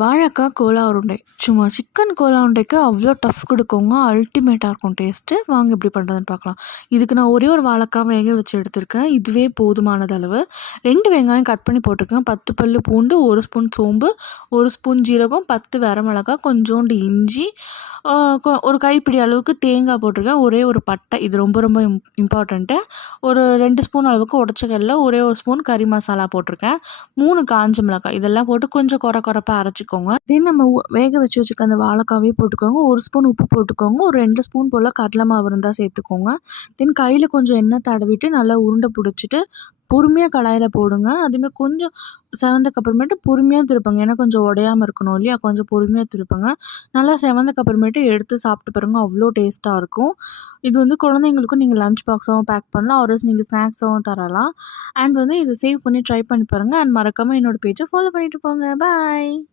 வாழைக்காய் கோலா உருண்டை. சும்மா சிக்கன் கோலா உருண்டைக்கு அவ்வளோ டஃப் குடுக்குங்க. அல்டிமேட்டா இருக்கும் டேஸ்ட்டு. வாங்க எப்படி பண்ணுறதுன்னு பார்க்கலாம். இதுக்கு நான் ஒரே ஒரு வாழைக்காய் வேக வச்சு எடுத்திருக்கேன். இதுவே போதுமானது அளவு. 2 வெங்காயம் கட் பண்ணி போட்டிருக்கேன். 10 பல்லு பூண்டு, 1 ஸ்பூன் சோம்பு, 1 ஸ்பூன் ஜீரகம், 10 வரமிளகாய், கொஞ்சோண்டு இஞ்சி, ஒரு கைப்பிடி அளவுக்கு தேங்காய் போட்டிருக்கேன். ஒரே ஒரு பட்டை. இது ரொம்ப ரொம்ப இம்பார்ட்டண்ட்டு. ஒரு 2 ஸ்பூன் அளவுக்கு உடச்ச கடல, ஒரே ஒரு ஸ்பூன் கறி மசாலா போட்டிருக்கேன். 3 காஞ்ச மிளகாய். இதெல்லாம் போட்டு கொஞ்சம் கொரப்பா அரைச்சிக்கோங்க. தென் நம்ம வேக வச்சு வச்சுருக்க அந்த வாழைக்காவே போட்டுக்கோங்க. 1 ஸ்பூன் உப்பு போட்டுக்கோங்க. ஒரு 2 ஸ்பூன் போல் கடலை மாவு இருந்தால் சேர்த்துக்கோங்க. தென் கையில் கொஞ்சம் எண்ணெய் தடவிட்டு நல்லா உருண்டை பிடிச்சிட்டு பொறுமையாக கடாயில் போடுங்க. அதேமாதிரி கொஞ்சம் செவந்ததுக்கப்புறமேட்டு பொறுமையாக திருப்பங்க. ஏன்னா கொஞ்சம் உடையாமல் இருக்கணும் இல்லையா? கொஞ்சம் பொறுமையாக திருப்பங்க. நல்லா செவந்ததுக்கப்புறமேட்டு எடுத்து சாப்பிட்டு பாருங்க. அவ்வளோ டேஸ்ட்டாக இருக்கும். இது வந்து குழந்தைங்களுக்கும் நீங்கள் லஞ்ச் பாக்ஸாகவும் பேக் பண்ணலாம். ஆர்எல்ஸ் நீங்கள் ஸ்நாக்ஸாகவும் தரலாம். அண்ட் வந்து இதை சேவ் பண்ணி ட்ரை பண்ணி பாருங்கள். அண்ட் மறக்காமல் என்னோடய பேஜை ஃபாலோ பண்ணிட்டு போங்க. பாய்.